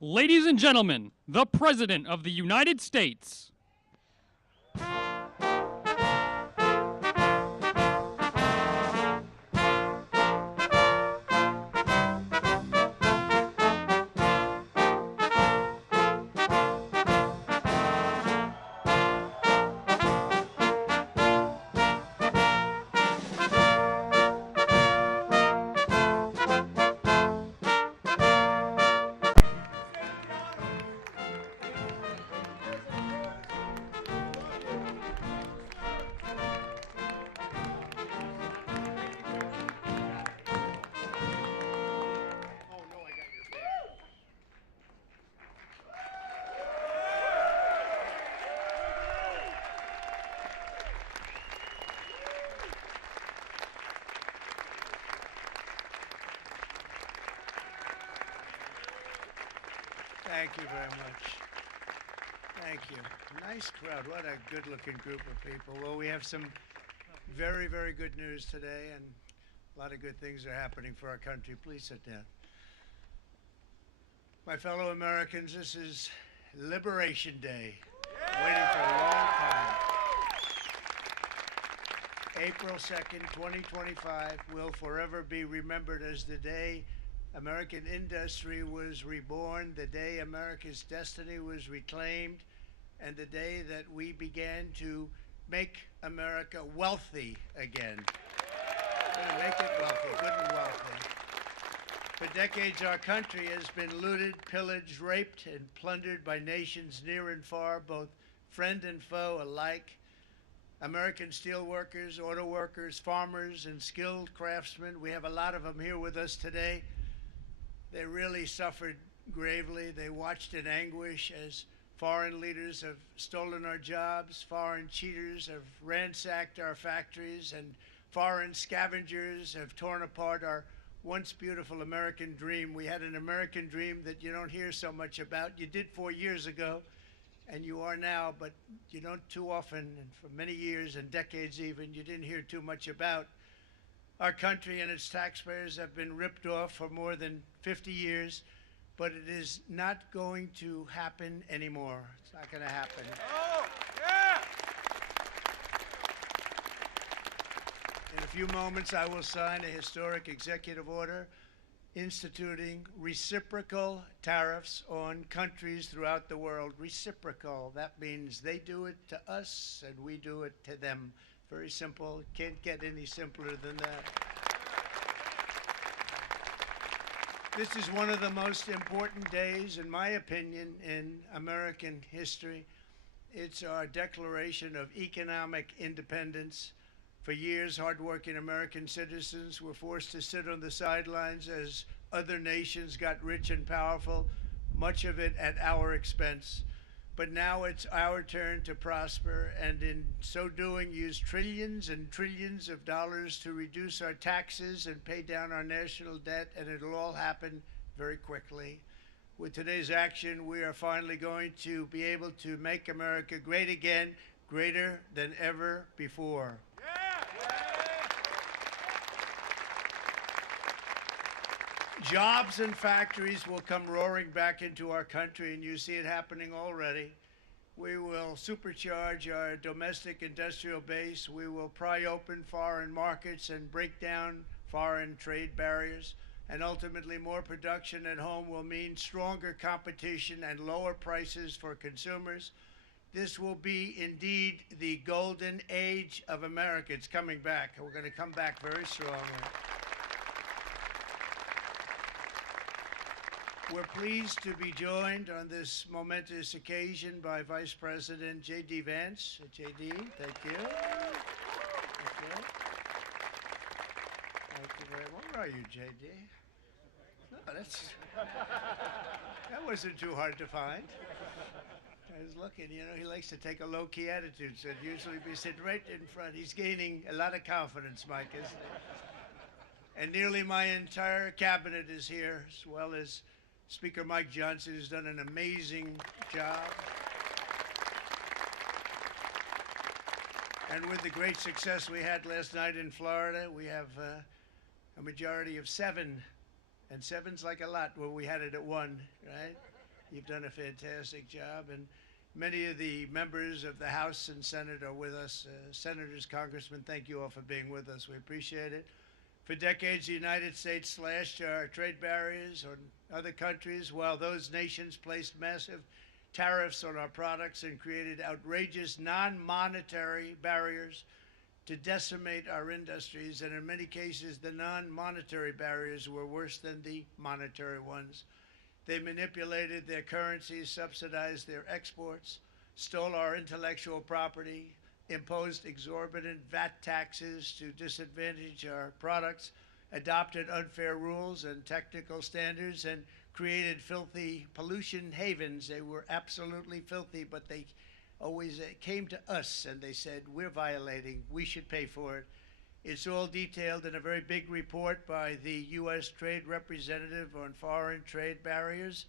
Ladies and gentlemen, the President of the United States. Thank you very much. Thank you. Nice crowd. What a good-looking group of people. Well, we have some very, very good news today, and a lot of good things are happening for our country. Please sit down. My fellow Americans, this is Liberation Day. Waiting for a long time. April 2nd, 2025 will forever be remembered as the day American industry was reborn, the day America's destiny was reclaimed, and the day that we began to make America wealthy again. We're going to make it wealthy, good and wealthy. For decades, our country has been looted, pillaged, raped, and plundered by nations near and far, both friend and foe alike. American steel workers, auto workers, farmers, and skilled craftsmen, we have a lot of them here with us today. They really suffered gravely. They watched in anguish as foreign leaders have stolen our jobs, foreign cheaters have ransacked our factories, and foreign scavengers have torn apart our once beautiful American dream. We had an American dream that you don't hear so much about. You did 4 years ago, and you are now, but you don't too often, and for many years and decades even, you didn't hear too much about. Our country and its taxpayers have been ripped off for more than 50 years, but it is not going to happen anymore. It's not going to happen. Oh, yeah! In a few moments, I will sign a historic executive order instituting reciprocal tariffs on countries throughout the world. Reciprocal, that means they do it to us and we do it to them. Very simple. Can't get any simpler than that. This is one of the most important days, in my opinion, in American history. It's our declaration of economic independence. For years, hardworking American citizens were forced to sit on the sidelines as other nations got rich and powerful, much of it at our expense. But now it's our turn to prosper, and in so doing, use trillions and trillions of dollars to reduce our taxes and pay down our national debt, and it'll all happen very quickly. With today's action, we are finally going to be able to make America great again, greater than ever before. Jobs and factories will come roaring back into our country, and you see it happening already. We will supercharge our domestic industrial base. We will pry open foreign markets and break down foreign trade barriers. And ultimately, more production at home will mean stronger competition and lower prices for consumers. This will be indeed the golden age of America. It's coming back. We're going to come back very strongly. We're pleased to be joined on this momentous occasion by Vice President J.D. Vance. J.D., thank you. Thank you. Thank you very much. Where are you, J.D.? No, that wasn't too hard to find. I was looking, you know, he likes to take a low-key attitude, so he'd usually be sitting right in front. He's gaining a lot of confidence, Mike, isn't he? And nearly my entire cabinet is here, as well as Speaker Mike Johnson, who's done an amazing job. And with the great success we had last night in Florida, we have a majority of 7. And 7's like a lot when we had it at 1, right? You've done a fantastic job, and many of the members of the House and Senate are with us. Senators, congressmen, thank you all for being with us. We appreciate it. For decades, the United States slashed our trade barriers on other countries, while those nations placed massive tariffs on our products and created outrageous non-monetary barriers to decimate our industries. And in many cases, the non-monetary barriers were worse than the monetary ones. They manipulated their currencies, subsidized their exports, stole our intellectual property, imposed exorbitant VAT taxes to disadvantage our products, adopted unfair rules and technical standards, and created filthy pollution havens. They were absolutely filthy, but they always came to us and they said, we're violating, we should pay for it. It's all detailed in a very big report by the U.S. Trade Representative on Foreign Trade Barriers,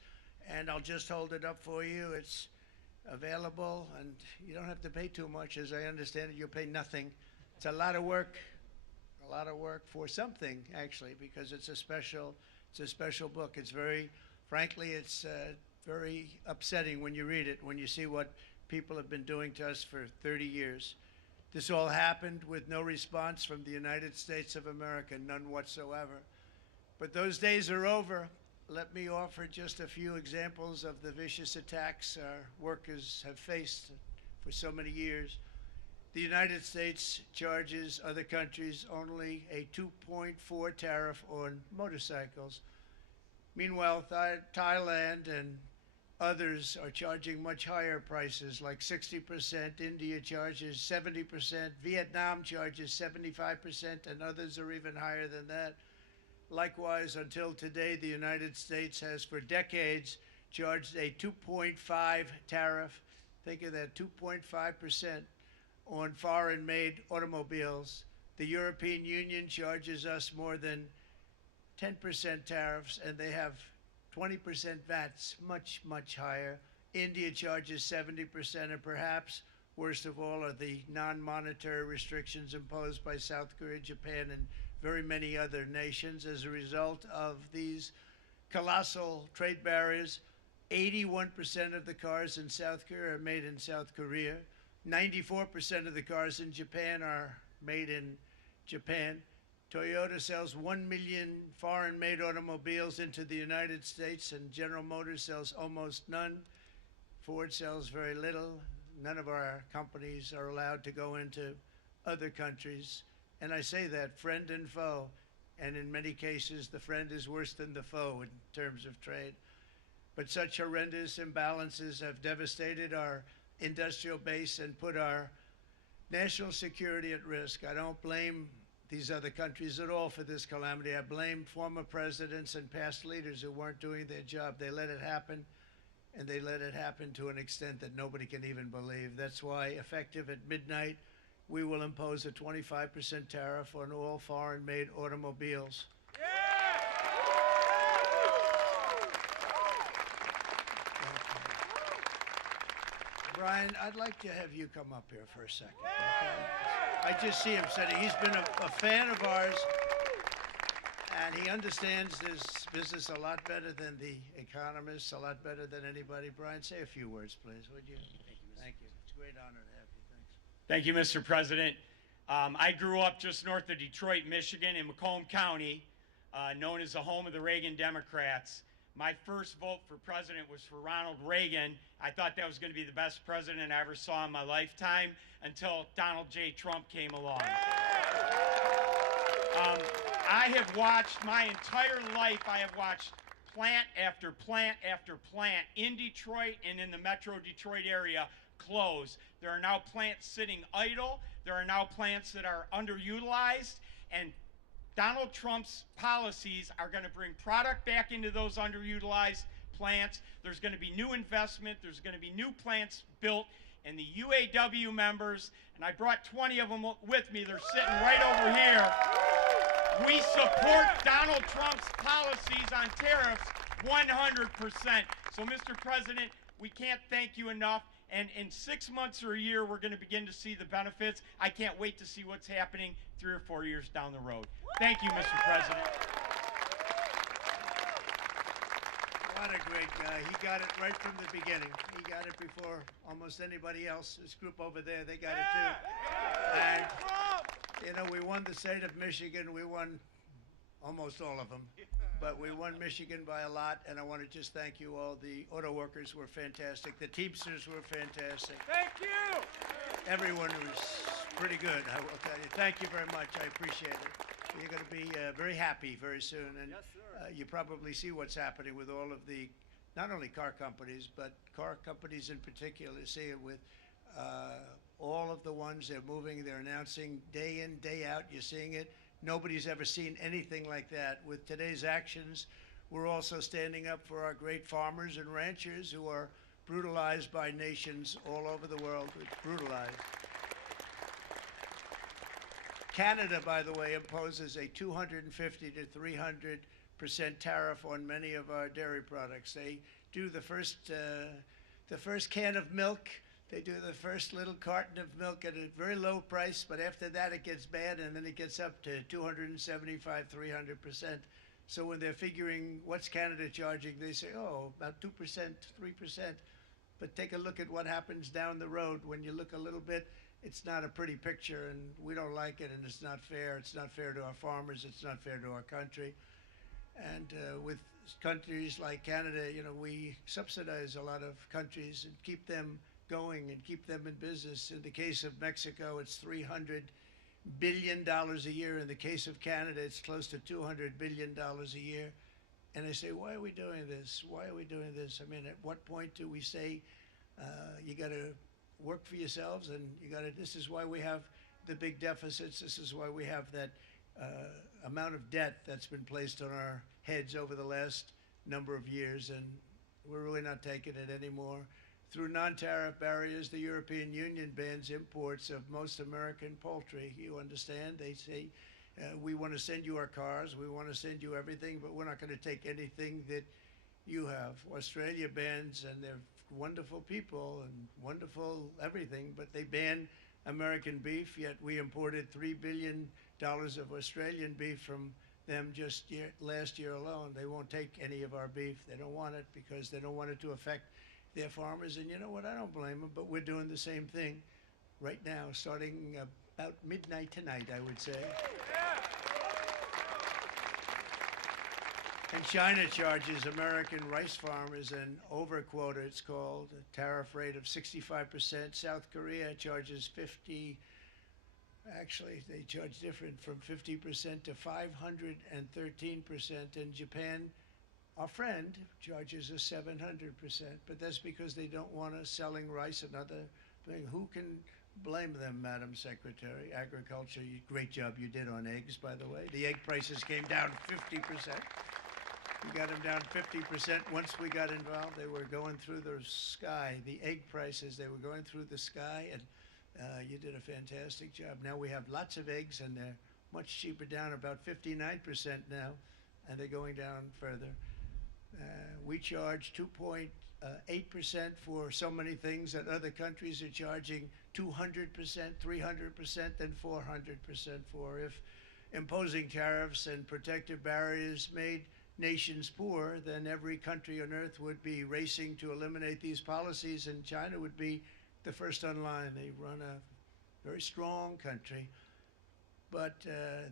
and I'll just hold it up for you. It's available, and you don't have to pay too much. As I understand it, you'll pay nothing. It's a lot of work for something, actually, because it's a special book. It's very, frankly, it's very upsetting when you read it, when you see what people have been doing to us for 30 years. This all happened with no response from the United States of America, none whatsoever. But those days are over. Let me offer just a few examples of the vicious attacks our workers have faced for so many years. The United States charges other countries only a 2.4 tariff on motorcycles. Meanwhile, Thailand and others are charging much higher prices, like 60%. India charges 70%. Vietnam charges 75%, and others are even higher than that. Likewise, until today, the United States has for decades charged a 2.5 tariff. Think of that, 2.5% on foreign-made automobiles. The European Union charges us more than 10% tariffs, and they have 20% VATs, much, much higher. India charges 70%, and perhaps worst of all are the non-monetary restrictions imposed by South Korea, Japan, and very many other nations. As a result of these colossal trade barriers, 81% of the cars in South Korea are made in South Korea. 94% of the cars in Japan are made in Japan. Toyota sells 1 million foreign-made automobiles into the United States, and General Motors sells almost none. Ford sells very little. None of our companies are allowed to go into other countries. And I say that, friend and foe, and in many cases, the friend is worse than the foe in terms of trade. But such horrendous imbalances have devastated our industrial base and put our national security at risk. I don't blame these other countries at all for this calamity. I blame former presidents and past leaders who weren't doing their job. They let it happen, and they let it happen to an extent that nobody can even believe. That's why, effective at midnight, we will impose a 25% tariff on all foreign-made automobiles. Brian, I'd like to have you come up here for a second. Okay? I just see him sitting. He's been a fan of ours, and he understands this business a lot better than the economists, a lot better than anybody. Brian, say a few words, please, would you? Thank you. It's a great honor to have you. Thanks. Thank you, Mr. President. I grew up just north of Detroit, Michigan, in Macomb County, known as the home of the Reagan Democrats. My first vote for president was for Ronald Reagan. I thought that was going to be the best president I ever saw in my lifetime until Donald J. Trump came along. I have watched my entire life, I have watched plant after plant after plant in Detroit and in the Metro Detroit area close. There are now plants sitting idle. There are now plants that are underutilized, and Donald Trump's policies are going to bring product back into those underutilized plants. There's going to be new investment. There's going to be new plants built. And the UAW members, and I brought 20 of them with me, they're sitting right over here. We support Donald Trump's policies on tariffs 100%. So, Mr. President, we can't thank you enough. And in 6 months or a year, we're going to begin to see the benefits. I can't wait to see what's happening 3 or 4 years down the road. Thank you, Mr. President. What a great guy. He got it right from the beginning. He got it before almost anybody else. This group over there, they got it too. And, you know, we won the state of Michigan. We won almost all of them. But we won Michigan by a lot, and I want to just thank you all. The auto workers were fantastic. The Teamsters were fantastic. Thank you. Everyone was pretty good, I will tell you. Thank you very much. I appreciate it. You're going to be very happy very soon. And Yes, sir. you probably see what's happening with all of the, not only car companies, but car companies in particular. See it with all of the ones they're moving, they're announcing day in, day out. You're seeing it. Nobody's ever seen anything like that. With today's actions, we're also standing up for our great farmers and ranchers who are brutalized by nations all over the world. It's brutalized. Canada, by the way, imposes a 250 to 300% tariff on many of our dairy products. They do the first can of milk. They do the first little carton of milk at a very low price, but after that it gets bad, and then it gets up to 275, 300%. So when they're figuring what's Canada charging, they say, oh, about 2%, 3%. But take a look at what happens down the road. When you look a little bit, it's not a pretty picture, and we don't like it, and it's not fair. It's not fair to our farmers. It's not fair to our country. And with countries like Canada, you know, we subsidize a lot of countries and keep them going and keep them in business. In the case of Mexico, it's $300 billion a year. In the case of Canada, it's close to $200 billion a year. And I say, why are we doing this? Why are we doing this? I mean, at what point do we say, you got to work for yourselves, and you got to, this is why we have the big deficits. This is why we have that amount of debt that's been placed on our heads over the last number of years, and we're really not taking it anymore. Through non-tariff barriers, the European Union bans imports of most American poultry. You understand? They say, we want to send you our cars, we want to send you everything, but we're not going to take anything that you have. Australia bans, and they're wonderful people and wonderful everything, but they ban American beef, yet we imported $3 billion of Australian beef from them just last year alone. They won't take any of our beef. They don't want it because they don't want it to affect their farmers. And you know what? I don't blame them, but we're doing the same thing right now, starting about midnight tonight, I would say. And China charges American rice farmers an overquota, it's called, a tariff rate of 65%. South Korea charges 50, actually they charge different, from 50% to 513%. And Japan, our friend, charges us 700%. But that's because they don't want us selling rice and other thing. Who can blame them, Madam Secretary? Agriculture, great job you did on eggs, by the way. The egg prices came down 50%. We got them down 50%. Once we got involved, they were going through the sky. The egg prices, they were going through the sky, and you did a fantastic job. Now we have lots of eggs, and they're much cheaper, down about 59% now, and they're going down further. We charge 2.8% for so many things that other countries are charging 200%, 300%, and 400% for. If imposing tariffs and protective barriers made nations poor, then every country on earth would be racing to eliminate these policies, and China would be the first on line. They run a very strong country, but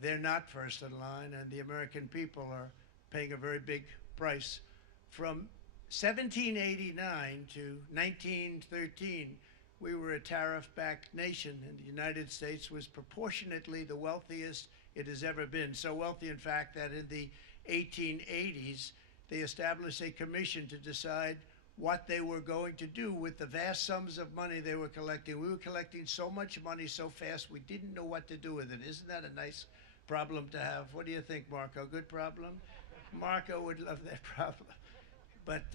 they're not first in line, and the American people are paying a very big price. From 1789 to 1913, we were a tariff-backed nation, and the United States was proportionately the wealthiest it has ever been. So wealthy, in fact, that in the 1880s, they established a commission to decide what they were going to do with the vast sums of money they were collecting. We were collecting so much money so fast, we didn't know what to do with it. Isn't that a nice problem to have? What do you think, Marco? Good problem? Marco would love that problem. But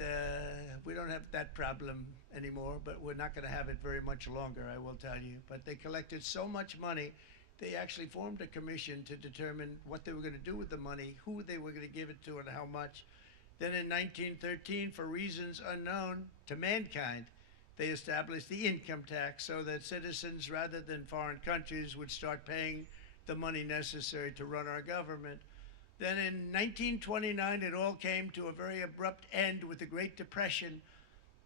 we don't have that problem anymore, but we're not going to have it very much longer, I will tell you. But they collected so much money, they actually formed a commission to determine what they were going to do with the money, who they were going to give it to, and how much. Then in 1913, for reasons unknown to mankind, they established the income tax so that citizens, rather than foreign countries, would start paying the money necessary to run our government. Then in 1929, it all came to a very abrupt end with the Great Depression,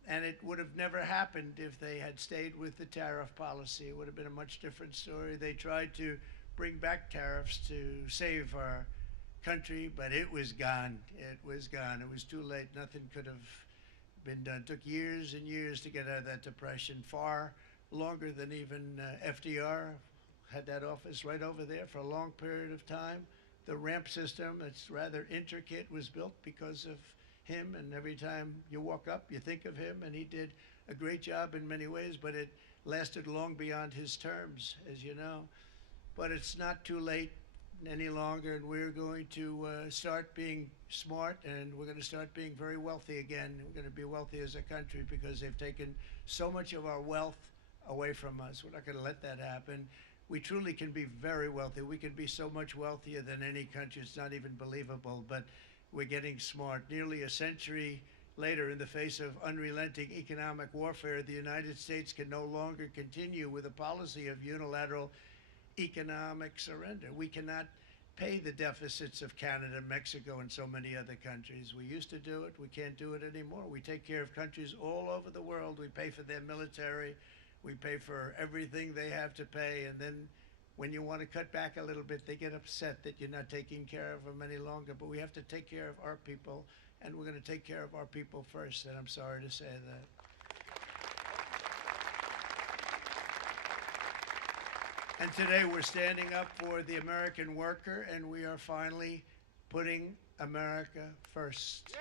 and it would have never happened if they had stayed with the tariff policy. It would have been a much different story. They tried to bring back tariffs to save our country, but it was gone. It was gone. It was too late. Nothing could have been done. It took years and years to get out of that depression, far longer than even FDR had that office right over there for a long period of time. The ramp system, it's rather intricate, was built because of him, and every time you walk up, you think of him, and he did a great job in many ways, but it lasted long beyond his terms, as you know. But it's not too late any longer, and we're going to start being smart, and we're going to start being very wealthy again. We're going to be wealthy as a country because they've taken so much of our wealth away from us. We're not going to let that happen. We truly can be very wealthy. We can be so much wealthier than any country. It's not even believable, but we're getting smart. Nearly a century later, in the face of unrelenting economic warfare, the United States can no longer continue with a policy of unilateral economic surrender. We cannot pay the deficits of Canada, Mexico, and so many other countries. We used to do it. We can't do it anymore. We take care of countries all over the world. We pay for their military. We pay for everything they have to pay. And then when you want to cut back a little bit, they get upset that you're not taking care of them any longer. But we have to take care of our people, and we're going to take care of our people first. And I'm sorry to say that. And today we're standing up for the American worker, and we are finally putting America first.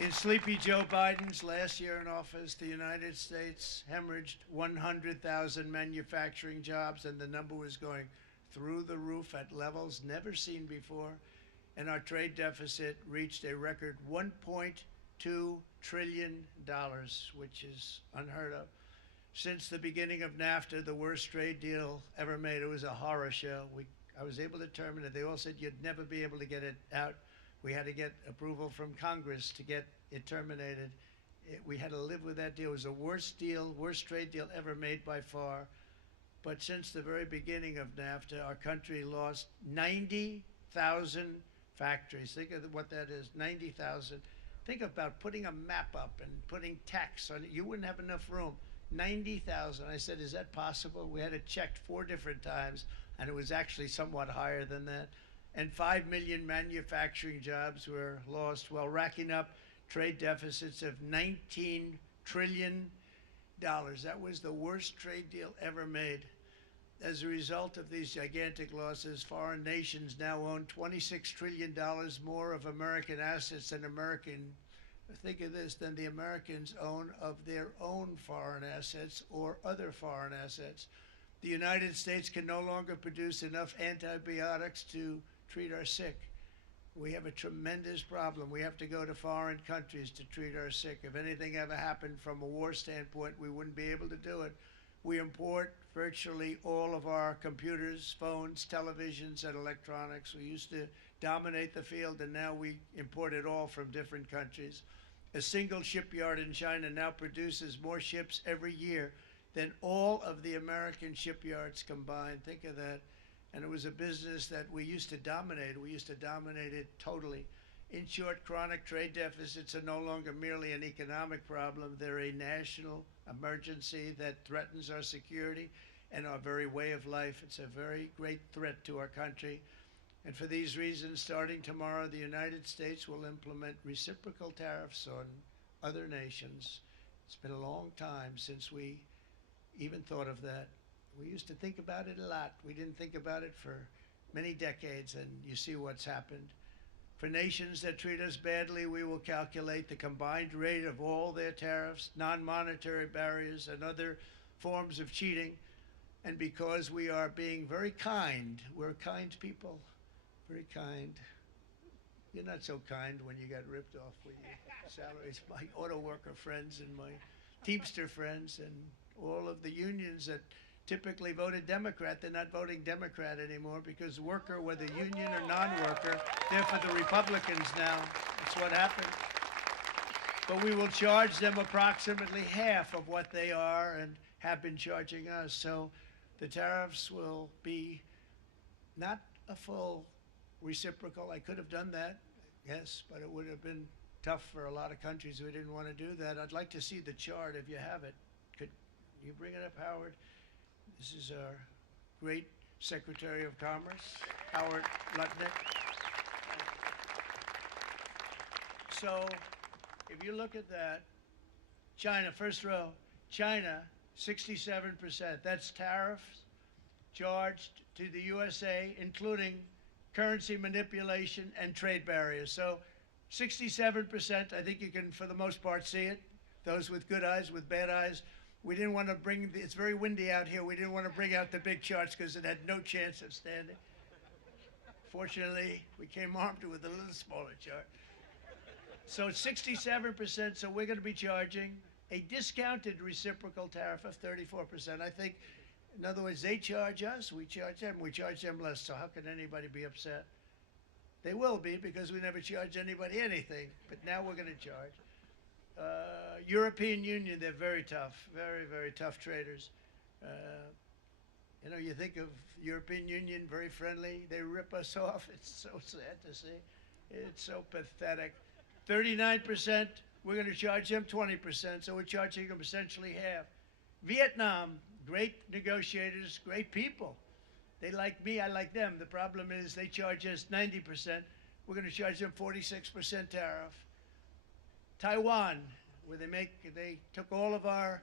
In Sleepy Joe Biden's last year in office, the United States hemorrhaged 100,000 manufacturing jobs, and the number was going through the roof at levels never seen before. And our trade deficit reached a record $1.2 trillion, which is unheard of. Since the beginning of NAFTA, the worst trade deal ever made. It was a horror show. I was able to terminate it. They all said you'd never be able to get it out. We had to get approval from Congress to get it terminated. We had to live with that deal. It was the worst deal, worst trade deal ever made by far. But since the very beginning of NAFTA, our country lost 90,000 factories. Think of what that is, 90,000. Think about putting a map up and putting tax on it. You wouldn't have enough room. 90,000. I said, is that possible? We had it checked 4 different times, and it was actually somewhat higher than that. And 5 million manufacturing jobs were lost while racking up trade deficits of $19 trillion. That was the worst trade deal ever made. As a result of these gigantic losses, foreign nations now own $26 trillion more of American assets than think of this, than the Americans own of their own foreign assets or other foreign assets. The United States can no longer produce enough antibiotics to treat our sick. We have a tremendous problem. We have to go to foreign countries to treat our sick. If anything ever happened from a war standpoint, we wouldn't be able to do it. We import virtually all of our computers, phones, televisions, and electronics. We used to dominate the field, and now we import it all from different countries. A single shipyard in China now produces more ships every year than all of the American shipyards combined. Think of that. And it was a business that we used to dominate. We used to dominate it totally. In short, chronic trade deficits are no longer merely an economic problem. They're a national emergency that threatens our security and our very way of life. It's a very great threat to our country. And for these reasons, starting tomorrow, the United States will implement reciprocal tariffs on other nations. It's been a long time since we even thought of that. We used to think about it a lot. We didn't think about it for many decades, and you see what's happened. For nations that treat us badly, we will calculate the combined rate of all their tariffs, non-monetary barriers, and other forms of cheating. And because we are being very kind, we're kind people, very kind. You're not so kind when you got ripped off with your salaries. My auto worker friends and my Teamster friends and all of the unions that typically voted Democrat, they're not voting Democrat anymore because worker, whether union or non-worker, they're for the Republicans now. That's what happened. But we will charge them approximately half of what they are and have been charging us. So The tariffs will be not a full reciprocal. I could have done that, yes, but it would have been tough for a lot of countries who didn't want to do that. I'd like to see the chart if you have it. Could you bring it up, Howard? This is our great Secretary of Commerce, Howard Lutnick. So if you look at that, China, first row, China, 67%. That's tariffs charged to the USA, including currency manipulation and trade barriers. So 67%, I think you can, for the most part, see it. Those with good eyes, with bad eyes. We didn't want to bring, it's very windy out here. We didn't want to bring out the big charts because it had no chance of standing. Fortunately, we came armed with a little smaller chart. So it's 67%, so we're going to be charging a discounted reciprocal tariff of 34%. I think, in other words, they charge us, we charge them less, so how can anybody be upset? They will be, because we never charge anybody anything, but now we're going to charge. European Union, they're very tough, very, very tough traders. You know, you think of European Union, very friendly, they rip us off. It's so sad to see. It's so pathetic. 39%, we're going to charge them 20%, so we're charging them essentially half. Vietnam, great negotiators, great people. They like me, I like them. The problem is they charge us 90%. We're going to charge them 46% tariff. Taiwan, where they took all of our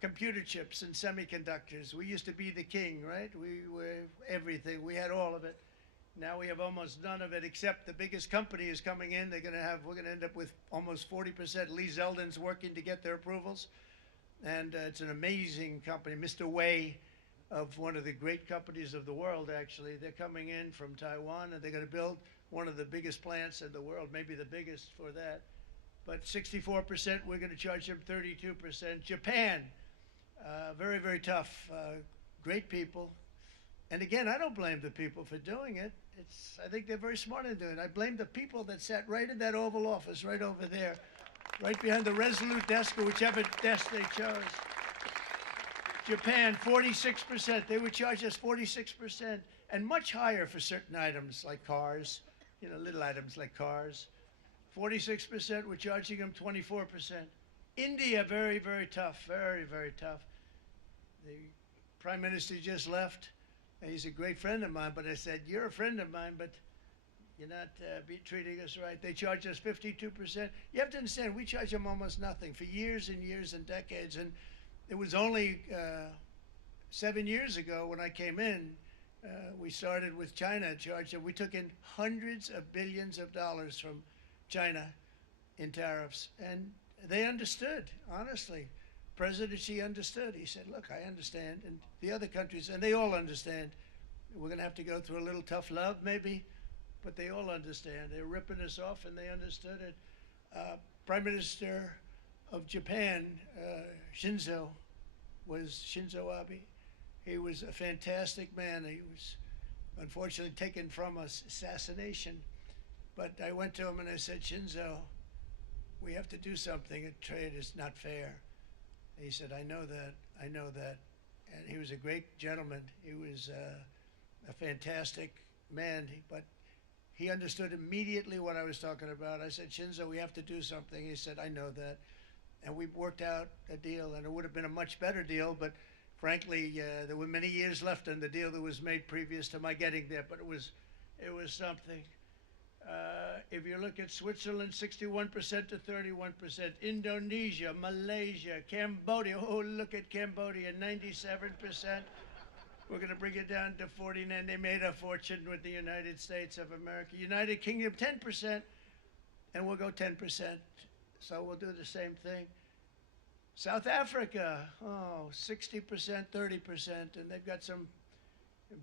computer chips and semiconductors. We used to be the king, right? We were everything. We had all of it. Now we have almost none of it, except the biggest company is coming in. We're going to end up with almost 40%. Lee Zeldin's working to get their approvals. And it's an amazing company. Mr. Wei, of one of the great companies of the world, actually, they're coming in from Taiwan, and they're going to build one of the biggest plants in the world, maybe the biggest for that. But 64%, we're going to charge them 32%. Japan, very, very tough, great people. And again, I don't blame the people for doing it. I think they're very smart in doing it. I blame the people that sat right in that Oval Office, right over there, right behind the Resolute desk or whichever desk they chose. Japan, 46%. They would charge us 46%, and much higher for certain items like cars, you know, little items like cars. 46%, we're charging them 24%. India, very, very tough, very, very tough. The Prime Minister just left. He's a great friend of mine, but I said, you're a friend of mine, but you're not treating us right. They charge us 52%. You have to understand, we charge them almost nothing for years and years and decades. And it was only 7 years ago when I came in, we started with China charging. We took in hundreds of billions of dollars from China in tariffs. And they understood, honestly. President Xi understood. He said, look, I understand. And the other countries, and they all understand. We're going to have to go through a little tough love, maybe, but they all understand. They're ripping us off, and they understood it. Prime Minister of Japan, Shinzo Abe. He was a fantastic man. He was unfortunately taken from us, assassination. But I went to him and I said, Shinzo, we have to do something. Trade is not fair. He said, I know that, I know that. And he was a great gentleman. He was a fantastic man, but he understood immediately what I was talking about. I said, Shinzo, we have to do something. He said, I know that. And we worked out a deal, and it would have been a much better deal, but frankly, there were many years left in the deal that was made previous to my getting there, but it was something. If you look at Switzerland, 61% to 31%. Indonesia, Malaysia, Cambodia. Oh, look at Cambodia, 97%. We're going to bring it down to 49. They made a fortune with the United States of America. United Kingdom, 10%, and we'll go 10%. So we'll do the same thing. South Africa, 60%, 30%, and they've got some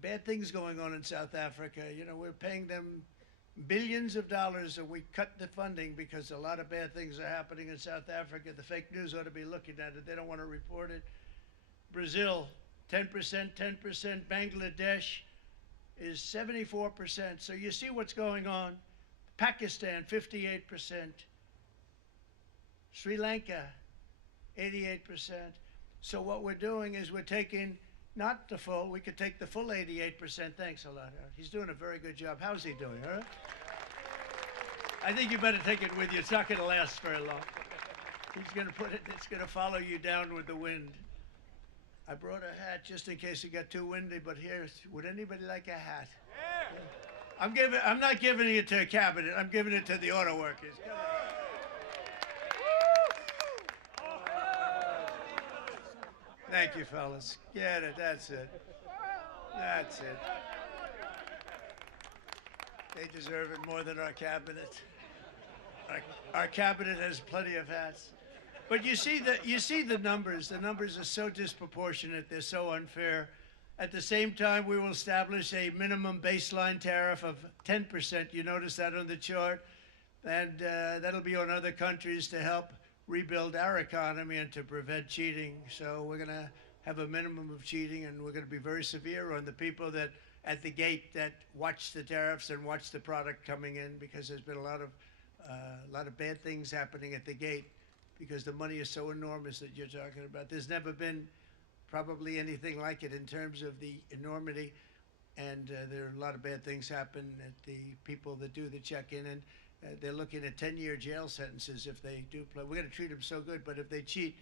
bad things going on in South Africa. You know, we're paying them billions of dollars, and we cut the funding because a lot of bad things are happening in South Africa. The fake news ought to be looking at it. They don't want to report it. Brazil, 10%, 10%. Bangladesh is 74%. So you see what's going on. Pakistan, 58%. Sri Lanka, 88%. So what we're doing is we're taking Not the full. We could take the full 88%. Thanks a lot, Harold. He's doing a very good job. How's he doing, Harold? I think you better take it with you. It's not going to last very long. He's going to put it, it's going to follow you down with the wind. I brought a hat just in case it got too windy, but here, would anybody like a hat? Yeah. I'm not giving it to a cabinet. I'm giving it to the auto workers. Thank you, fellas. Get it. That's it. That's it. They deserve it more than our cabinet. Our cabinet has plenty of hats. But you see the numbers. The numbers are so disproportionate. They're so unfair. At the same time, we will establish a minimum baseline tariff of 10%. You notice that on the chart? And that'll be on other countries to help rebuild our economy and to prevent cheating. So we're going to have a minimum of cheating, and we're going to be very severe on the people that at the gate that watch the tariffs and watch the product coming in, because there's been a lot of bad things happening at the gate because the money is so enormous that you're talking about. There's never been probably anything like it in terms of the enormity, and there are a lot of bad things happen at the people that do the check-in, and they're looking at 10-year jail sentences if they do play. We're going to treat them so good, but if they cheat,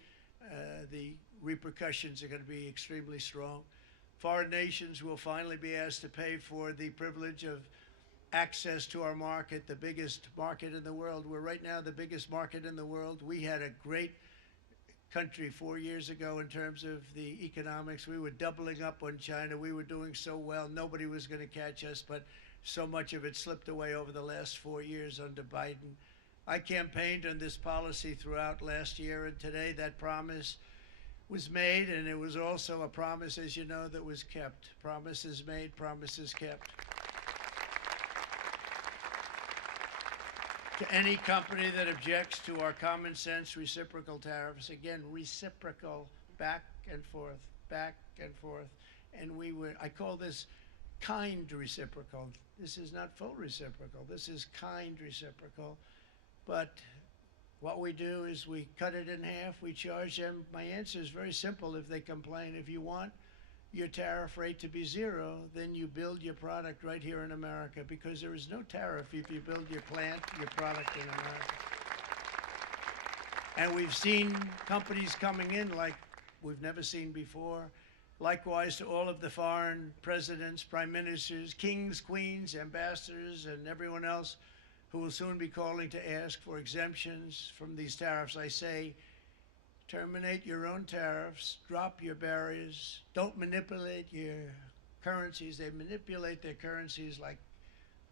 the repercussions are going to be extremely strong. Foreign nations will finally be asked to pay for the privilege of access to our market, the biggest market in the world. We're right now the biggest market in the world. We had a great country 4 years ago in terms of the economics. We were doubling up on China. We were doing so well. Nobody was going to catch us, but so much of it slipped away over the last 4 years under Biden. I campaigned on this policy throughout last year, and today that promise was made, and it was also a promise, as you know, that was kept. Promises made, promises kept. To any company that objects to our common sense reciprocal tariffs, again, reciprocal, back and forth, back and forth. And I call this kind reciprocal. This is not full reciprocal. This is kind reciprocal. But what we do is we cut it in half. We charge them. My answer is very simple if they complain. If you want your tariff rate to be zero, then you build your product right here in America, because there is no tariff if you build your plant, your product in America. And we've seen companies coming in like we've never seen before. Likewise to all of the foreign presidents, prime ministers, kings, queens, ambassadors, and everyone else who will soon be calling to ask for exemptions from these tariffs. I say, terminate your own tariffs, drop your barriers, don't manipulate your currencies. They manipulate their currencies like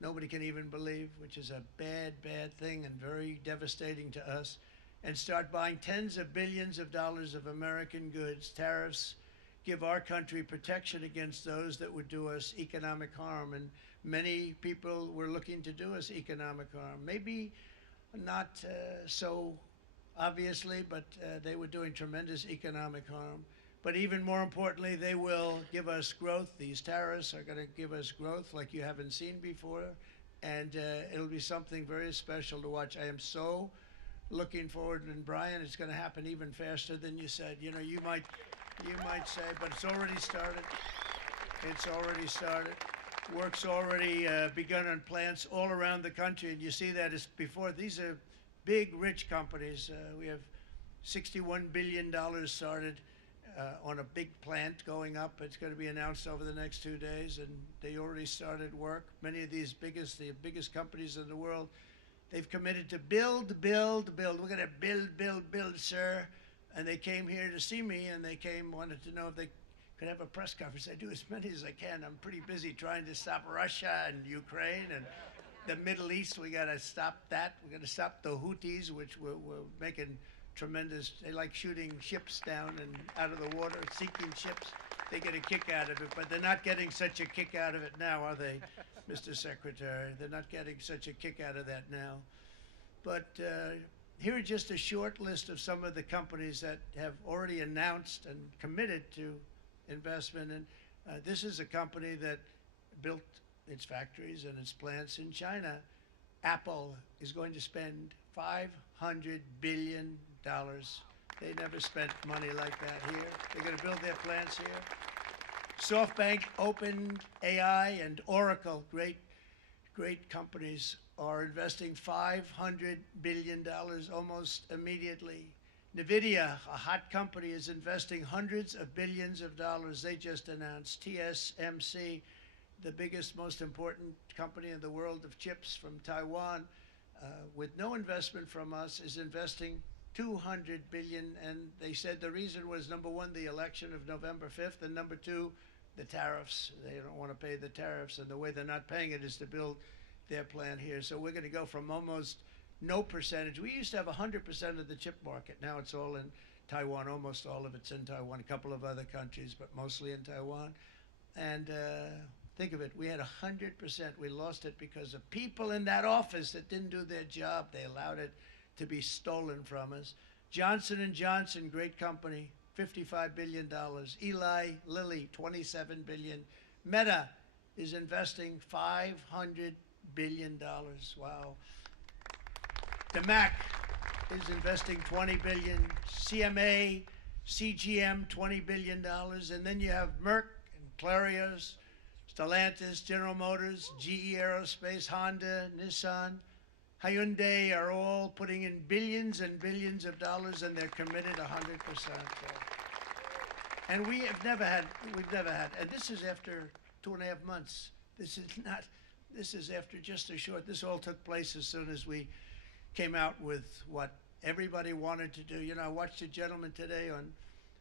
nobody can even believe, which is a bad, bad thing and very devastating to us. And start buying tens of billions of dollars of American goods. Tariffs give our country protection against those that would do us economic harm. And many people were looking to do us economic harm. Maybe not so obviously, but they were doing tremendous economic harm. But even more importantly, they will give us growth. These tariffs are going to give us growth like you haven't seen before. And it'll be something very special to watch. I am so looking forward. And Brian, it's going to happen even faster than you said. You know, you might say, but it's already started. It's already started. Work's already begun on plants all around the country. And you see that as before. These are big, rich companies. We have $61 billion started on a big plant going up. It's going to be announced over the next 2 days, and they already started work. Many of these the biggest companies in the world, they've committed to build, build, build. We're going to build, build, build, sir. And they came here to see me, and they wanted to know if they could have a press conference. I do as many as I can. I'm pretty busy trying to stop Russia and Ukraine and the Middle East. We got to stop that. We're going to stop the Houthis, which we're making tremendous. They like shooting ships down and out of the water, sinking ships. They get a kick out of it, but they're not getting such a kick out of it now, are they, Mr. Secretary? They're not getting such a kick out of that now. But here are just a short list of some of the companies that have already announced and committed to investment. And this is a company that built its factories and its plants in China. Apple is going to spend $500 billion. They never spent money like that here. They're going to build their plants here. SoftBank, OpenAI, and Oracle, great companies, are investing $500 billion almost immediately. NVIDIA, a hot company, is investing hundreds of billions of dollars. They just announced. TSMC, the biggest, most important company in the world of chips from Taiwan, with no investment from us, is investing $200 billion. And they said the reason was, number one, the election of November 5th, and number two, the tariffs. They don't want to pay the tariffs, and the way they're not paying it is to build their plant here. So we're going to go from almost no percentage. We used to have 100% of the chip market. Now it's all in Taiwan. Almost all of it's in Taiwan. A couple of other countries, but mostly in Taiwan. And think of it, we had 100%. We lost it because of people in that office that didn't do their job. They allowed it to be stolen from us. Johnson & Johnson, great company, $55 billion. Eli Lilly, $27 billion. Meta is investing $500 billion. Wow. DeMac is investing $20 billion. CMA, CGM, $20 billion. And then you have Merck and Clarios, Stellantis, General Motors, GE Aerospace, Honda, Nissan, Hyundai are all putting in billions and billions of dollars, and they're committed 100%. And we've never had, and this is after 2.5 months. This is after just a short, this all took place as soon as we came out with what everybody wanted to do. You know, I watched a gentleman today on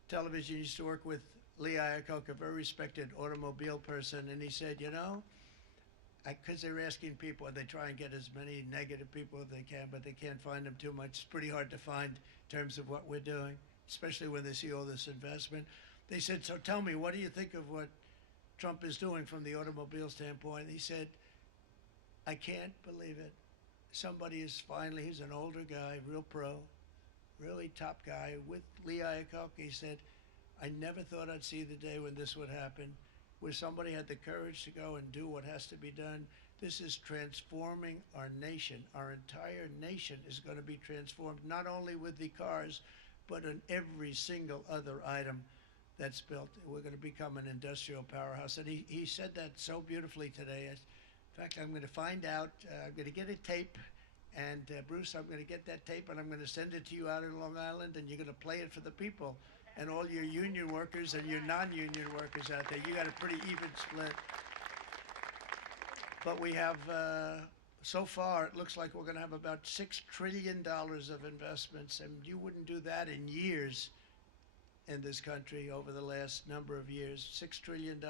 television. He used to work with Lee Iacocca, a very respected automobile person, and he said, you know, because they're asking people, they try and get as many negative people as they can, but they can't find them too much. It's pretty hard to find in terms of what we're doing, especially when they see all this investment. They said, so tell me, what do you think of what Trump is doing from the automobile standpoint? He said, I can't believe it. Somebody is finally, he's an older guy, real pro, really top guy, with Lee Iacocca. He said, I never thought I'd see the day when this would happen, where somebody had the courage to go and do what has to be done. This is transforming our nation. Our entire nation is going to be transformed, not only with the cars, but in every single other item that's built. We're going to become an industrial powerhouse. And he said that so beautifully today. In fact, I'm going to find out, I'm going to get a tape, and Bruce, I'm going to get that tape, and I'm going to send it to you out in Long Island, and you're going to play it for the people. And all your union workers and your non-union workers out there, you got a pretty even split. But we have, so far, it looks like we're going to have about $6 trillion of investments, and you wouldn't do that in years in this country over the last number of years. $6 trillion,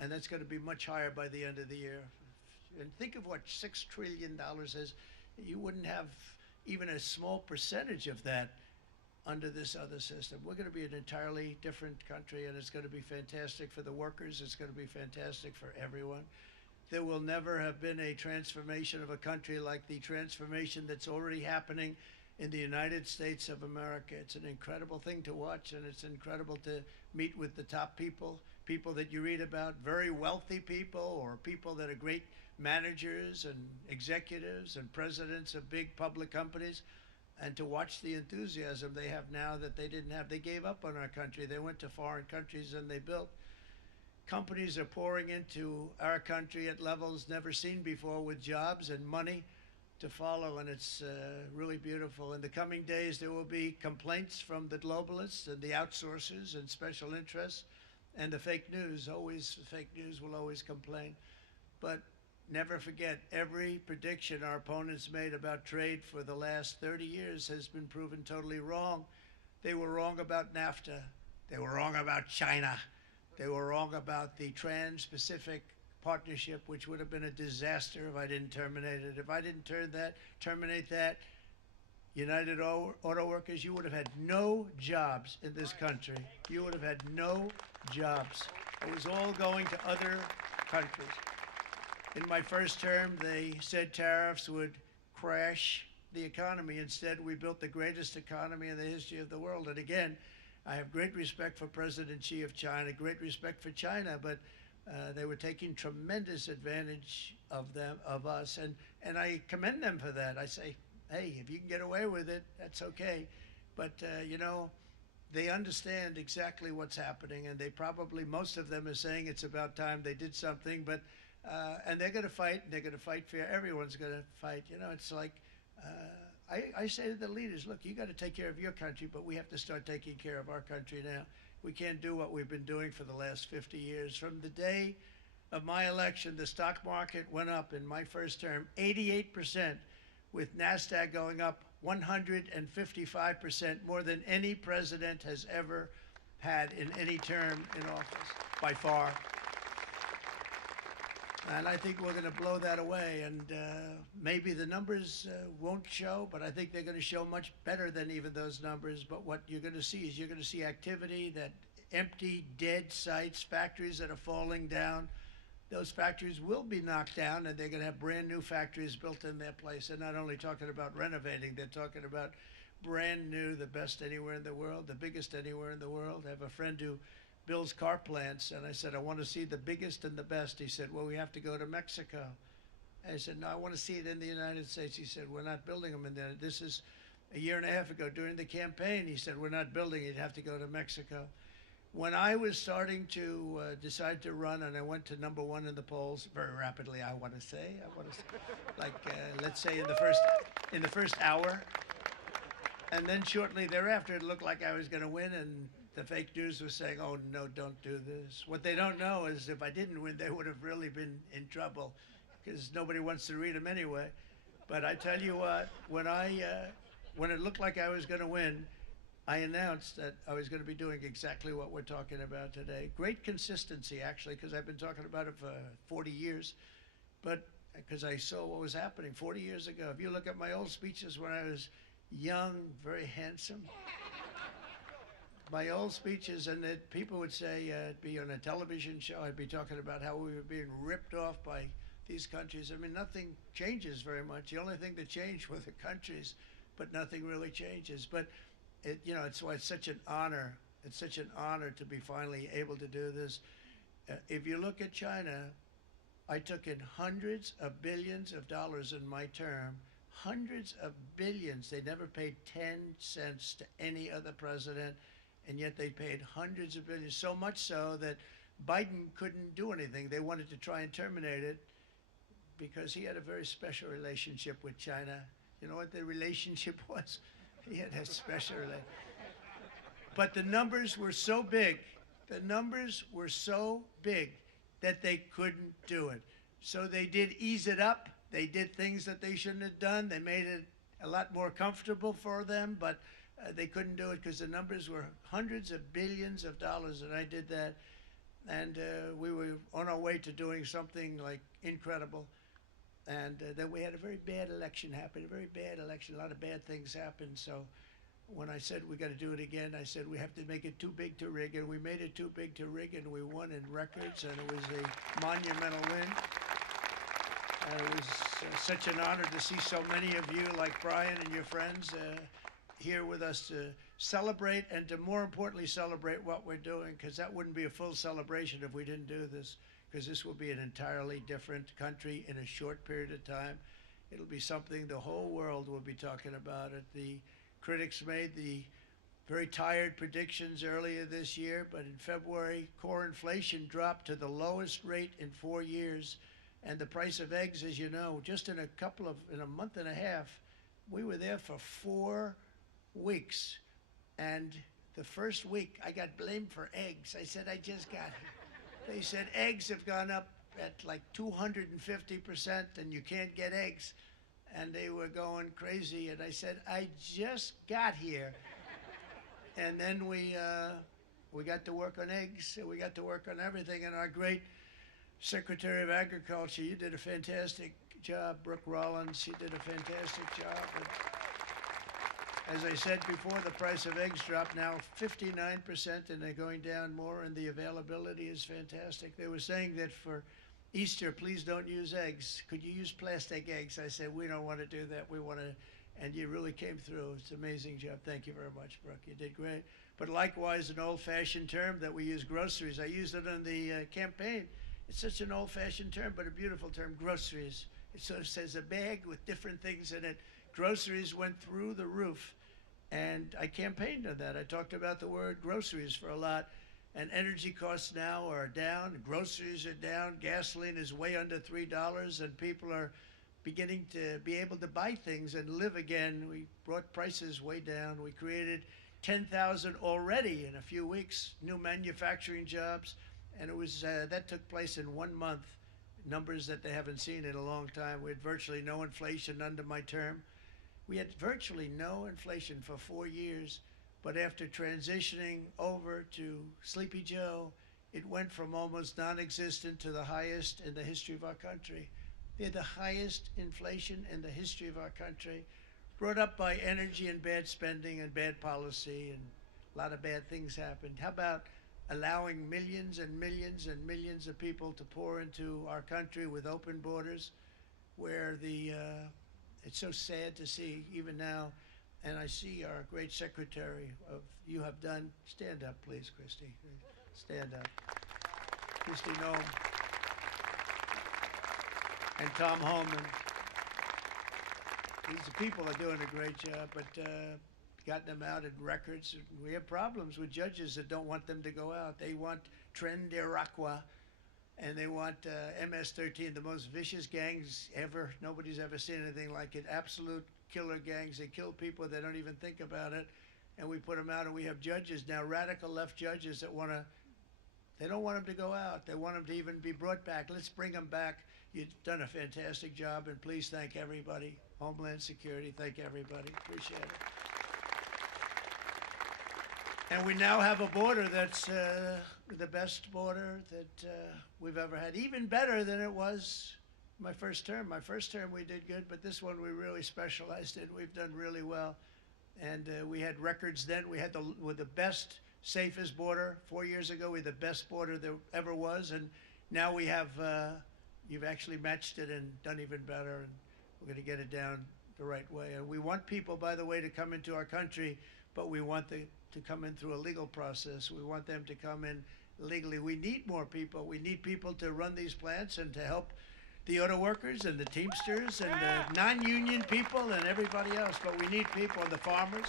and that's going to be much higher by the end of the year. And think of what $6 trillion is. You wouldn't have even a small percentage of that under this other system. We're going to be an entirely different country, and it's going to be fantastic for the workers. It's going to be fantastic for everyone. There will never have been a transformation of a country like the transformation that's already happening in the United States of America. It's an incredible thing to watch, and it's incredible to meet with the top people, people that you read about, very wealthy people, or people that are great managers and executives and presidents of big public companies, and to watch the enthusiasm they have now that they didn't have. They gave up on our country. They went to foreign countries and they built. Companies are pouring into our country at levels never seen before, with jobs and money to follow, and it's really beautiful. In the coming days, there will be complaints from the globalists and the outsourcers and special interests and the fake news. Always, fake news will always complain. But never forget, every prediction our opponents made about trade for the last 30 years has been proven totally wrong. They were wrong about NAFTA. They were wrong about China. They were wrong about the Trans-Pacific Partnership, which would have been a disaster if I didn't terminate it. If I didn't terminate that, United Auto Workers, you would have had no jobs in this country. You would have had no jobs. It was all going to other countries. In my first term, they said tariffs would crash the economy. Instead, we built the greatest economy in the history of the world. And again, I have great respect for President Xi of China, great respect for China, but they were taking tremendous advantage of us, and I commend them for that. I say, hey, if you can get away with it, that's okay. But you know, they understand exactly what's happening, and they probably, most of them are saying it's about time they did something, but, and they're going to fight, and they're going to fight fair. Everyone's going to fight. You know, it's like, I say to the leaders, look, you got to take care of your country, but we have to start taking care of our country now. We can't do what we've been doing for the last 50 years. From the day of my election, the stock market went up in my first term 88%, with NASDAQ going up 155%, more than any president has ever had in any term in office, by far. And I think we're going to blow that away. And maybe the numbers won't show, but I think they're going to show much better than even those numbers. But what you're going to see is you're going to see activity, that empty, dead sites, factories that are falling down. Those factories will be knocked down, and they're going to have brand new factories built in their place. They're not only talking about renovating, they're talking about brand new, the best anywhere in the world, the biggest anywhere in the world. I have a friend who builds car plants, and I said, I want to see the biggest and the best. He said, well, we have to go to Mexico. I said, no, I want to see it in the United States. He said, we're not building them in there. This is a year and a half ago during the campaign. He said, we're not building it. You'd have to go to Mexico. When I was starting to decide to run, and I went to #1 in the polls very rapidly, I want to say, like let's say in the first hour, and then shortly thereafter, it looked like I was going to win, and the fake news was saying, "Oh no, don't do this." What they don't know is if I didn't win, they would have really been in trouble, because nobody wants to read them anyway. But I tell you what, when it looked like I was going to win, I announced that I was going to be doing exactly what we're talking about today. Great consistency, actually, because I've been talking about it for 40 years, but because I saw what was happening 40 years ago. If you look at my old speeches when I was young, very handsome, my old speeches, and that people would say, it'd be on a television show, I'd be talking about how we were being ripped off by these countries. I mean, nothing changes very much. The only thing that changed were the countries, but nothing really changes. But you know, it's why it's such an honor. It's such an honor to be finally able to do this. If you look at China, I took in hundreds of billions of dollars in my term, hundreds of billions. They never paid 10 cents to any other president, and yet they paid hundreds of billions, so much so that Biden couldn't do anything. They wanted to try and terminate it because he had a very special relationship with China. You know what the relationship was? He had a special relationship. But the numbers were so big, that they couldn't do it. So they did ease it up. They did things that they shouldn't have done. They made it a lot more comfortable for them, but they couldn't do it because the numbers were hundreds of billions of dollars, and I did that. And we were on our way to doing something like incredible. And then we had a very bad election happen, a very bad election. A lot of bad things happened. So when I said we got to do it again, I said we have to make it too big to rig. And we made it too big to rig, and we won in records, and it was a monumental win. And it was such an honor to see so many of you, like Brian and your friends, here with us to celebrate, and to more importantly celebrate what we're doing, because that wouldn't be a full celebration if we didn't do this. Because this will be an entirely different country in a short period of time. It'll be something the whole world will be talking about it. The critics made the very tired predictions earlier this year, but in February, core inflation dropped to the lowest rate in 4 years. And the price of eggs, as you know, just in a month and a half, we were there for 4 weeks. And the first week, I got blamed for eggs. I said, I just got it. They said eggs have gone up at like 250%, and you can't get eggs. And they were going crazy. And I said, I just got here. And then we got to work on eggs. We got to work on everything. And our great Secretary of Agriculture, you did a fantastic job. Brooke Rollins, she did a fantastic job. And as I said before, the price of eggs dropped now 59%, and they're going down more, and the availability is fantastic. They were saying that for Easter, please don't use eggs. Could you use plastic eggs? I said, we don't want to do that. We want to, and you really came through. It's an amazing job. Thank you very much, Brooke. You did great. But likewise, an old-fashioned term that we use, groceries. I used it in the campaign. It's such an old-fashioned term, but a beautiful term, groceries. It sort of says a bag with different things in it. Groceries went through the roof, And I campaigned on that. I talked about the word groceries for a lot. And energy costs now are down, groceries are down, gasoline is way under $3, and people are beginning to be able to buy things and live again. We brought prices way down. We created 10,000 already in a few weeks, new manufacturing jobs, and it was that took place in 1 month, numbers that they haven't seen in a long time. We had virtually no inflation under my term. We had virtually no inflation for 4 years. But after transitioning over to Sleepy Joe, it went from almost non-existent to the highest in the history of our country. They had the highest inflation in the history of our country, brought up by energy and bad spending and bad policy, and a lot of bad things happened. How about allowing millions and millions and millions of people to pour into our country with open borders, where it's so sad to see even now. And I see our great secretary of you have done. Stand up, please, Christy. Stand up. Christy Noem. And Tom Holman. These people are doing a great job, but gotten them out in records. We have problems with judges that don't want them to go out. They want Tren de Aragua, and they want MS-13, the most vicious gangs ever. Nobody's ever seen anything like it. Absolute killer gangs. They kill people. They don't even think about it. And we put them out, and we have judges now, radical left judges that they don't want them to go out. They want them to even be brought back. Let's bring them back. You've done a fantastic job, and please thank everybody. Homeland Security, thank everybody. Appreciate it. And we now have a border that's the best border that we've ever had, even better than it was my first term. My first term we did good, but this one we really specialized in. We've done really well. And we had records then. We had the best, safest border. 4 years ago, we had the best border there ever was. And now we have, you've actually matched it and done even better. And we're going to get it down the right way. And we want people, by the way, to come into our country, but we want to come in through a legal process. We want them to come in legally. We need more people. We need people to run these plants and to help the auto workers and the Teamsters and the non-union people and everybody else. But we need people, and the farmers.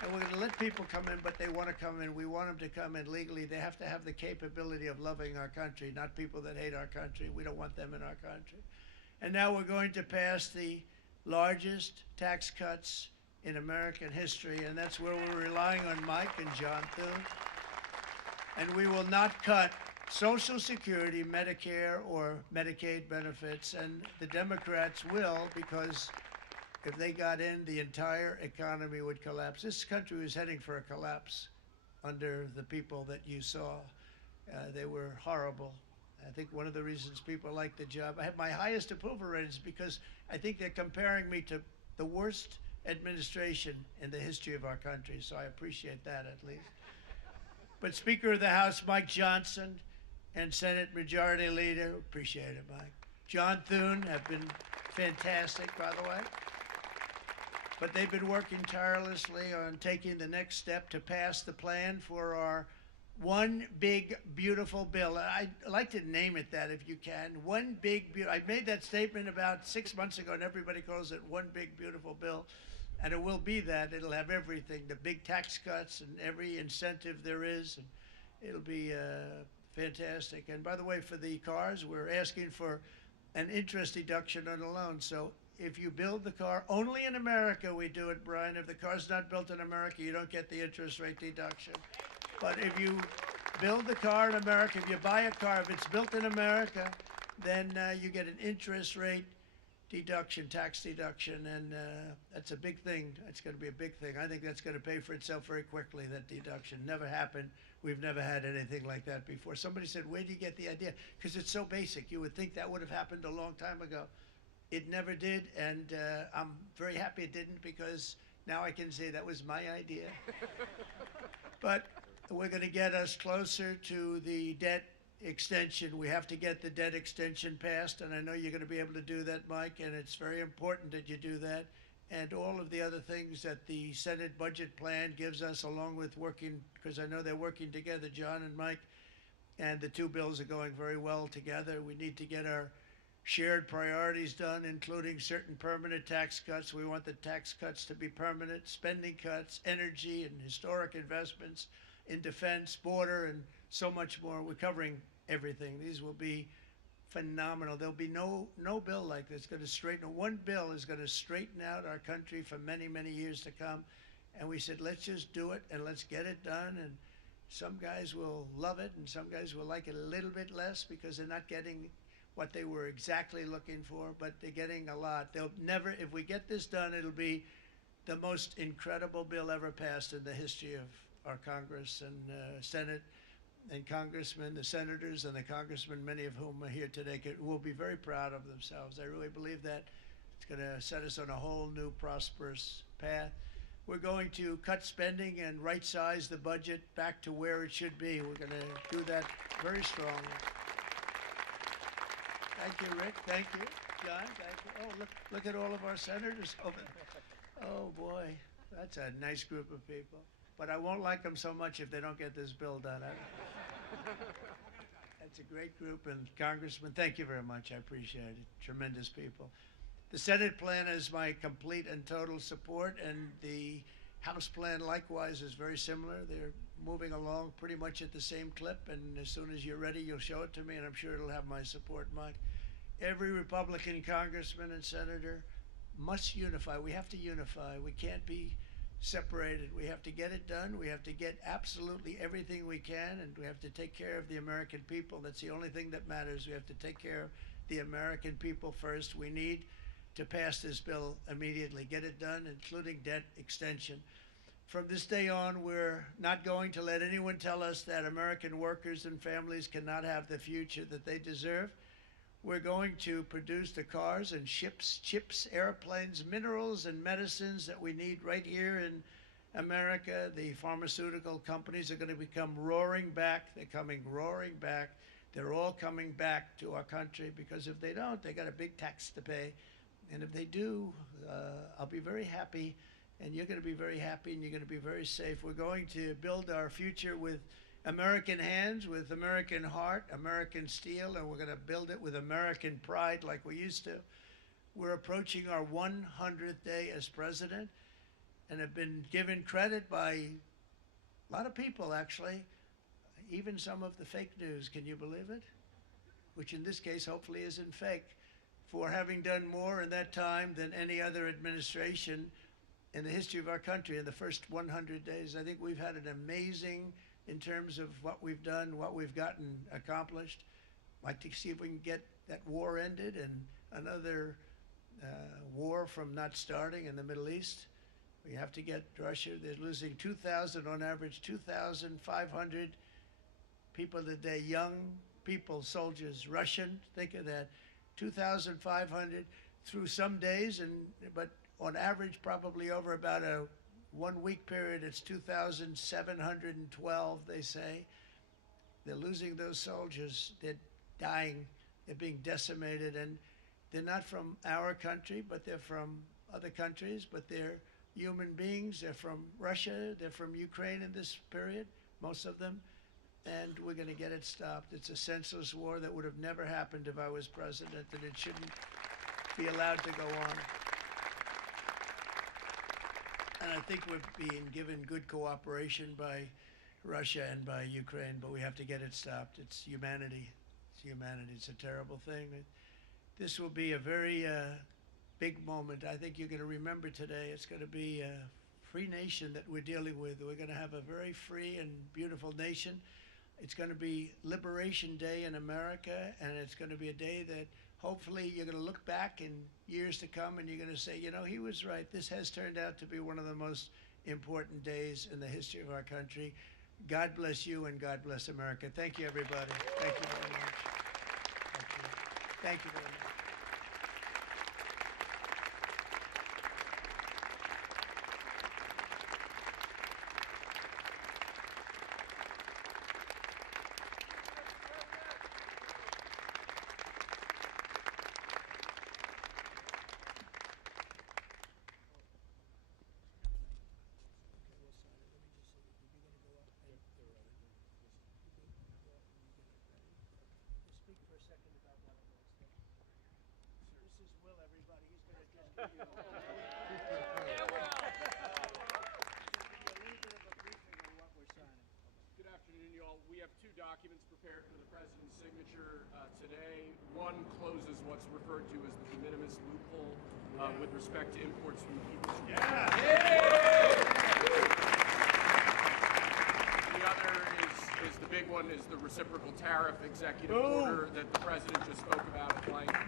And we're going to let people come in, but they want to come in. We want them to come in legally. They have to have the capability of loving our country, not people that hate our country. We don't want them in our country. And now we're going to pass the largest tax cuts in American history, and that's where we're relying on Mike and John Thune. And we will not cut Social Security, Medicare, or Medicaid benefits, and the Democrats will, because if they got in, the entire economy would collapse. This country was heading for a collapse under the people that you saw. They were horrible. I think one of the reasons people like the job, I have my highest approval ratings because I think they're comparing me to the worst administration in the history of our country, so I appreciate that at least. But Speaker of the House Mike Johnson and Senate Majority Leader, appreciate it, Mike. John Thune have been fantastic, by the way. But they've been working tirelessly on taking the next step to pass the plan for our one big, beautiful bill. I'd like to name it that if you can. One big, I made that statement about 6 months ago, and everybody calls it one big, beautiful bill. And it will be that. It'll have everything, the big tax cuts and every incentive there is. And it'll be fantastic. And by the way, for the cars, we're asking for an interest deduction on the loan. So if you build the car, only in America we do it, Brian. If the car's not built in America, you don't get the interest rate deduction. But if you build the car in America, if you buy a car, if it's built in America, then you get an interest rate deduction, tax deduction, and that's a big thing. It's going to be a big thing. I think that's going to pay for itself very quickly, that deduction. Never happened. We've never had anything like that before. Somebody said, where do you get the idea? Because it's so basic. You would think that would have happened a long time ago. It never did, and I'm very happy it didn't, because now I can say that was my idea. But we're going to get us closer to the debt extension. We have to get the debt extension passed, and I know you're going to be able to do that, Mike, and it's very important that you do that. And all of the other things that the Senate budget plan gives us, along with working, because I know they're working together, John and Mike, and the two bills are going very well together. We need to get our shared priorities done, including certain permanent tax cuts. We want the tax cuts to be permanent, spending cuts, energy and historic investments in defense, border, and so much more. We're covering everything. These will be phenomenal. There'll be no bill like this going to straighten. One bill is going to straighten out our country for many, many years to come. And we said, let's just do it and let's get it done. And some guys will love it and some guys will like it a little bit less because they're not getting what they were exactly looking for, but they're getting a lot. They'll never, if we get this done, it'll be the most incredible bill ever passed in the history of our Congress and Senate and congressmen, the senators and the congressmen, many of whom are here today, will be very proud of themselves. I really believe that it's going to set us on a whole new prosperous path. We're going to cut spending and right-size the budget back to where it should be. We're going to do that very strongly. Thank you, Rick. Thank you, John. Thank you. Oh, look at all of our senators. Oh boy, that's a nice group of people. But I won't like them so much if they don't get this bill done. That's a great group, and Congressman, thank you very much. I appreciate it. Tremendous people. The Senate plan has my complete and total support, and the House plan likewise is very similar. They're moving along pretty much at the same clip, and as soon as you're ready, you'll show it to me, and I'm sure it'll have my support, Mike. Every Republican congressman and senator must unify. We have to unify. We can't be separated. We have to get it done. We have to get absolutely everything we can, and we have to take care of the American people. That's the only thing that matters. We have to take care of the American people first. We need to pass this bill immediately, get it done, including debt extension. From this day on, we're not going to let anyone tell us that American workers and families cannot have the future that they deserve. We're going to produce the cars and ships, chips, airplanes, minerals, and medicines that we need right here in America. The pharmaceutical companies are going to become roaring back. They're coming roaring back. They're all coming back to our country because if they don't, they got a big tax to pay. And if they do, I'll be very happy, and you're going to be very happy, and you're going to be very safe. We're going to build our future with American hands, with American heart, American steel, and we're going to build it with American pride like we used to. We're approaching our 100th day as president and have been given credit by a lot of people, actually, even some of the fake news. Can you believe it? Which in this case hopefully isn't fake, for having done more in that time than any other administration in the history of our country in the first 100 days. I think we've had an amazing, in terms of what we've done, what we've gotten accomplished. I'd like to see if we can get that war ended and another war from not starting in the Middle East. We have to get Russia. They're losing 2,000 on average, 2,500 people a day, young people, soldiers, Russian, think of that, 2,500 through some days, but on average probably over about a 1 week period, it's 2,712, they say. They're losing those soldiers. They're dying. They're being decimated. And they're not from our country, but they're from other countries. But they're human beings. They're from Russia. They're from Ukraine in this period, most of them. And we're going to get it stopped. It's a senseless war that would have never happened if I was president, and it shouldn't be allowed to go on. And I think we're being given good cooperation by Russia and by Ukraine, but we have to get it stopped. It's humanity. It's humanity. It's a terrible thing. This will be a very big moment. I think you're going to remember today. It's going to be a free nation that we're dealing with. We're going to have a very free and beautiful nation. It's going to be Liberation Day in America, and it's going to be a day that hopefully you're going to look back in years to come and you're going to say, you know, he was right. This has turned out to be one of the most important days in the history of our country. God bless you and God bless America. Thank you, everybody. Thank you very much. Thank you very much. Speak for a second about one of those things. Good afternoon, y'all. We have two documents prepared for the President's signature today. One closes what's referred to as the de minimis loophole with respect to imports from the People's Republic. The other is the big one, is the reciprocal tariff executive order that the President just spoke about at length.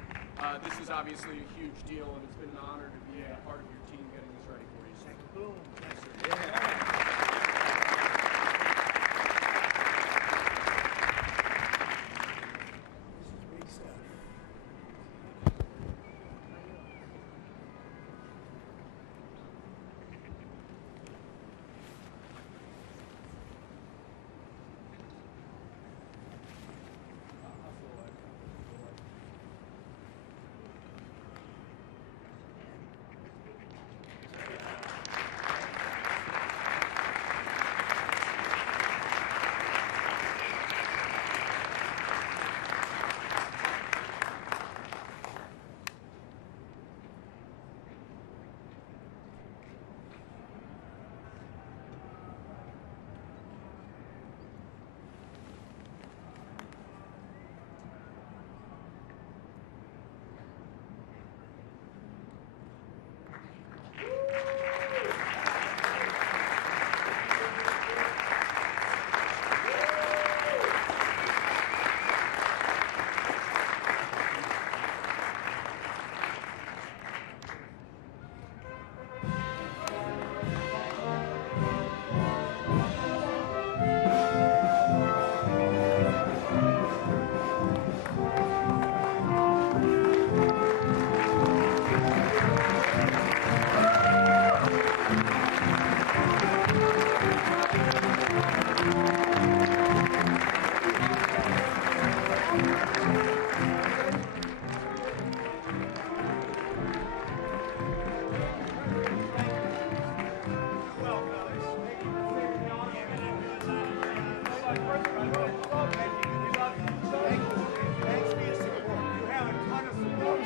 This is obviously a huge deal, and it's been an honor to be a part of your team getting this ready for you. So. Boom.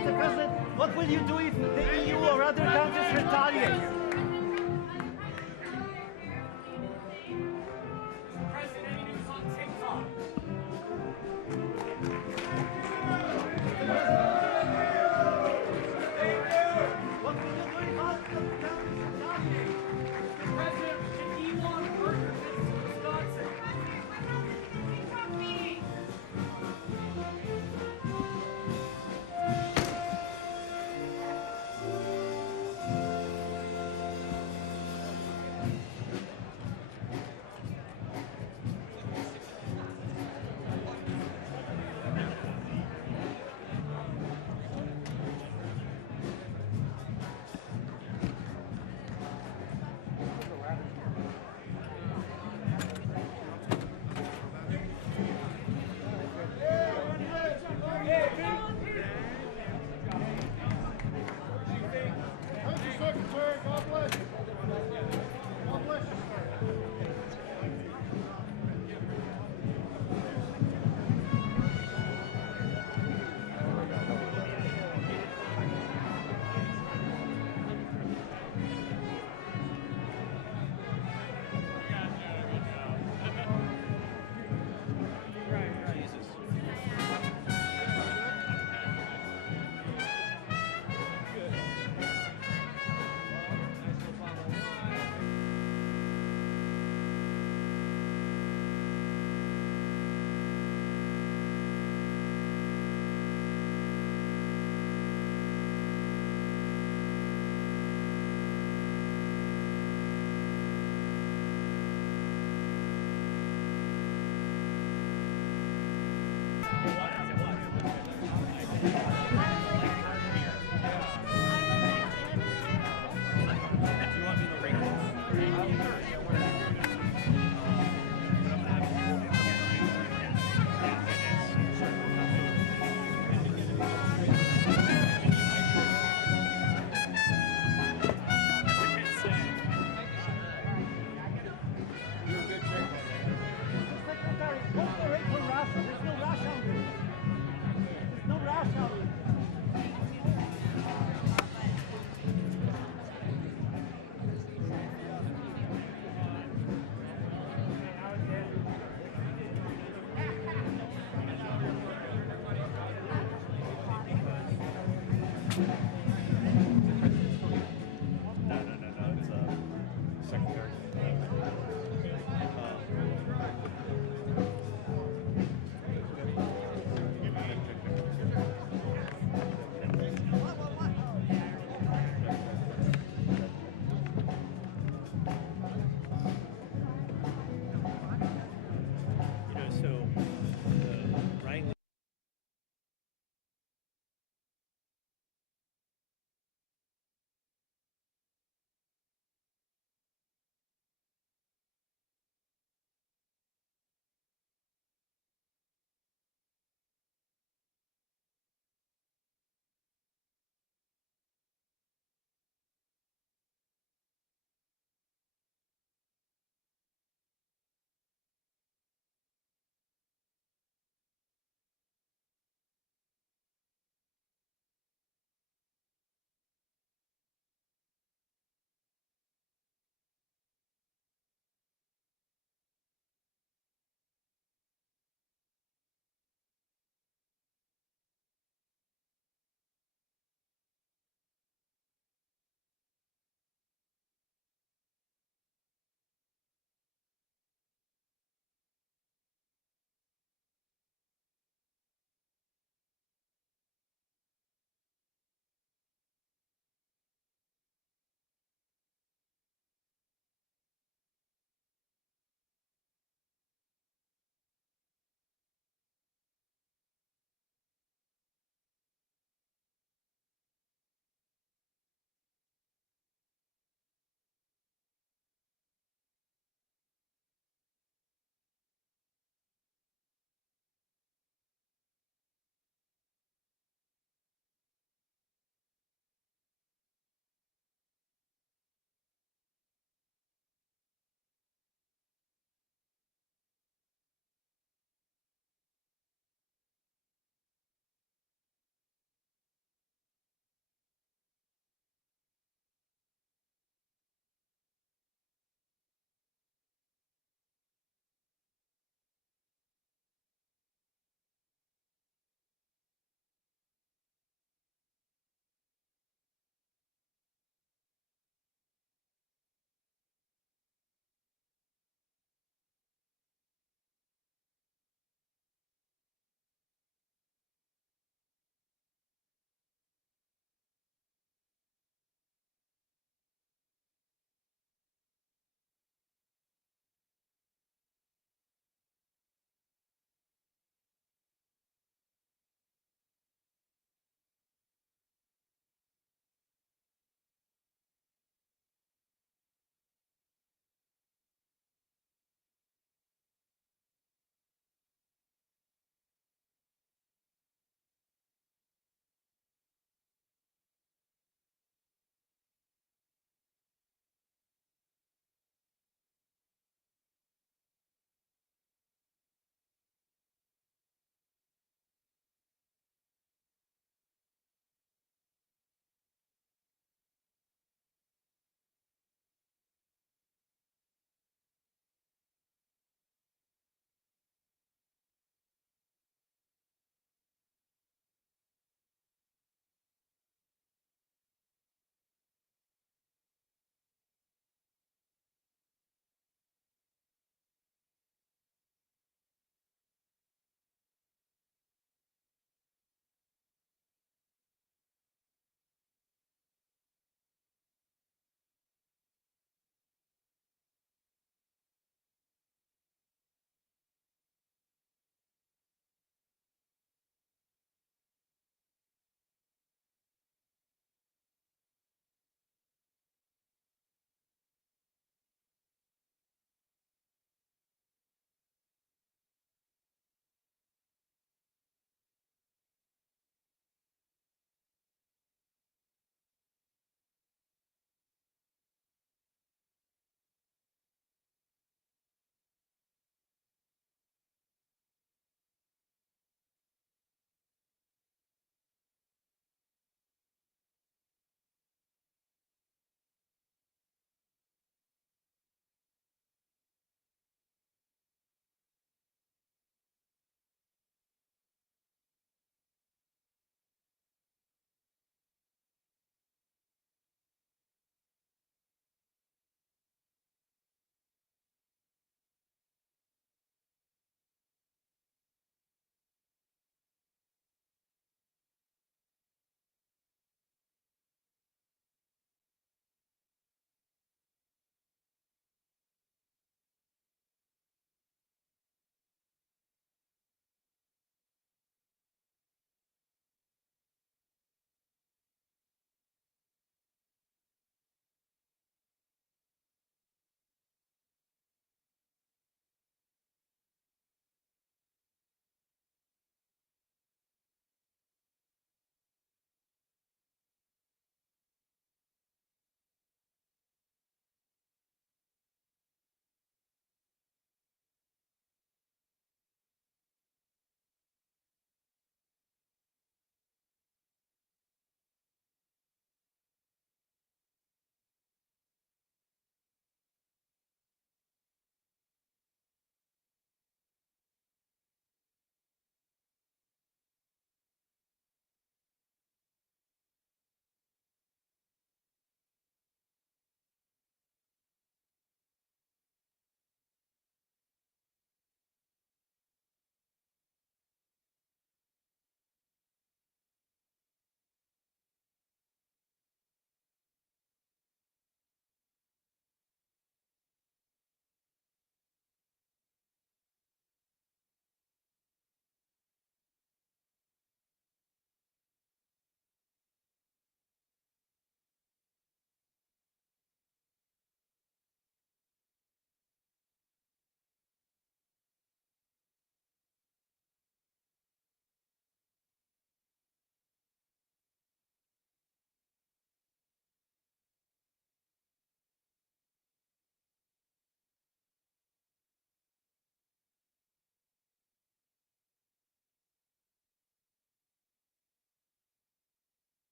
Mr. President, what will you do if the EU or other countries retaliate?